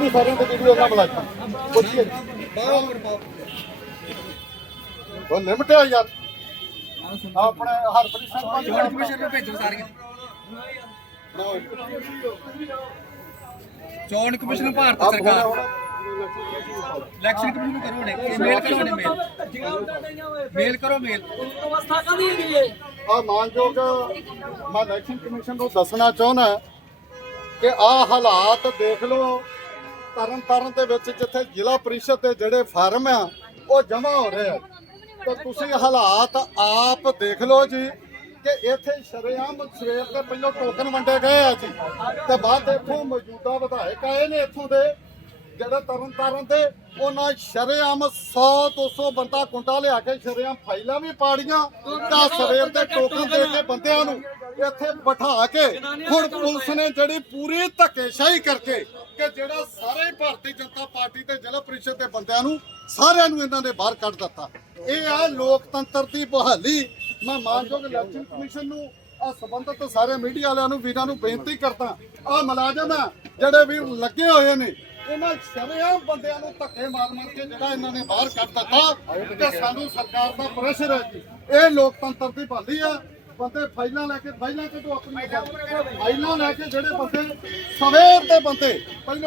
ਵੀ ਸਾਰਿਆਂ ਦੇ ਵੀਡੀਓ ਨਾ ਬੁਲਾਇਆ ਪੁੱਛੀਏ। ਉਹ ਲਿਮਟ ਆ ਯਾਰ। ਆਪਣੇ ਹਰਪ੍ਰੀਤ ਸਿੰਘ ਪੰਜ ਚੋਣ ਕਮਿਸ਼ਨ ਨੂੰ ਭੇਜੋ ਸਾਰੀਆਂ। ਚੋਣ ਕਮਿਸ਼ਨ ਭਾਰਤ ਸਰਕਾਰ। ਇਲੈਕਸ਼ਨ ਕਮਿਸ਼ਨ ਨੂੰ ਕਰੋ ਨੇ ਮੇਲ ਕਰੋ ਨੇ ਮੇਲ। ਮੇਲ ਕਰੋ ਮੇਲ। ਅਵਸਥਾ ਕਦੀ ਨਹੀਂ ਹੈ ਆ ਮਾਨਯੋਗ ਮੈਂ ਇਲੈਕਸ਼ਨ ਕਮਿਸ਼ਨ ਨੂੰ ਦੱਸਣਾ ਚਾਹੁੰਦਾ ਕਿ ਆ ਹਾਲਾਤ ਦੇਖ ਲਓ। ਤਰਨ ਤਾਰਨ ਦੇ ਵਿੱਚ ਜਿੱਥੇ ਜ਼ਿਲ੍ਹਾ ਪਰਿਸ਼ਦ ਦੇ ਜਿਹੜੇ ਫਾਰਮ ਆ, ਉਹ ਜਮ੍ਹਾਂ ਹੋ ਰਹੇ ਆ। ਤੇ ਤੁਸੀਂ ਹਾਲਾਤ ਆਪ ਦੇਖ ਲਓ ਜੀ ਕਿ ਇੱਥੇ ਸ਼ਰੇਆਮ ਸਵੇਰ ਦੇ ਪਹਿਲਾਂ ਟੋਕਨ ਵੰਡੇ ਗਏ ਆ ਜੀ। ਤੇ ਬਾਅਦ ਇੱਥੋਂ ਮੌਜੂਦਾ ਵਿਧਾਇਕ ਆਏ ਨੇ ਇੱਥੋਂ ਦੇ, ਜਿਹੜੇ ਤਰਨ ਤਾਰਨ ਦੇ, ਉਹਨਾਂ ਸ਼ਰੇਆਮ 100 200 ਬੰਦਾ ਕੁੰਡਾ ਲਿਆ ਕੇ ਸ਼ਰੇਆਮ ਫਾਈਲਾਂ ਵੀ ਪਾੜੀਆਂ ਤਾਂ ਸਵੇਰ ਦੇ ਟੋਕਨ ਦੇ ਕੇ ਬੰਦਿਆਂ ਨੂੰ ਇੱਥੇ ਬਿਠਾ ਕੇ ਹੁਣ ਪੁਲਿਸ ਨੇ ਜਿਹੜੀ ਪੂਰੀ ਧੱਕੇਸ਼ਾਹੀ ਕਰਕੇ ਕਿ ਜਿਹੜਾ ਸਾਰੇ ਭਾਰਤੀ ਜਨਤਾ ਪਾਰਟੀ ਤੇ ਜ਼ਿਲ੍ਹਾ ਪ੍ਰੀਸ਼ਦ ਦੇ ਬੰਦਿਆਂ ਨੂੰ ਸਾਰਿਆਂ ਨੂੰ ਇਹਨਾਂ ਨੇ ਬਾਹਰ ਕੱਢ ਦਿੱਤਾ। ਇਹ ਆ ਲੋਕਤੰਤਰ ਦੀ ਬਹਾਲੀ। ਮੈਂ ਮਾਨਯੋਗ ਇਲੈਕਸ਼ਨ ਕਮਿਸ਼ਨ ਨੂੰ ਆ ਸੰਬੰਧਿਤ ਸਾਰੇ ਮੀਡੀਆ ਵਾਲਿਆਂ ਨੂੰ, ਵੀਰਾਂ ਨੂੰ ਬੇਨਤੀ ਕਰਦਾ ਆ ਮੁਲਾਜ਼ਮ ਆ, ਜਿਹੜੇ ਵੀਰ ਲੱਗੇ ਹੋਏ ਨੇ, ਇਹਨਾਂ ਸ਼ਰੇਆਮ ਬੰਦਿਆਂ ਨੂੰ ਧੱਕੇ ਮਾਰ ਮਾਰ ਕੇ ਜਿਹੜਾ ਇਹਨਾਂ ਨੇ ਬਾਹਰ ਕੱਢ ਦਿੱਤਾ ਤੇ ਸਾਨੂੰ ਸਰਕਾਰ ਦਾ ਪ੍ਰੈਸ਼ਰ ਹੈ ਜੀ। ਇਹ ਲੋਕਤੰਤਰ ਦੀ ਬਹਾਲੀ ਆ। ਬੰਦੇ ਫਾਈਲਾਂ ਲੈ ਕੇ, ਫਾਈਲਾਂ ਕੱਢੋ ਆਪਣੀ। ਫਾਈਲਾਂ ਲੈ ਕੇ ਜਿਹੜੇ ਬੰਦੇ ਸਵੇਰ ਦੇ ਬੰਦੇ, ਪਹਿਲਾਂ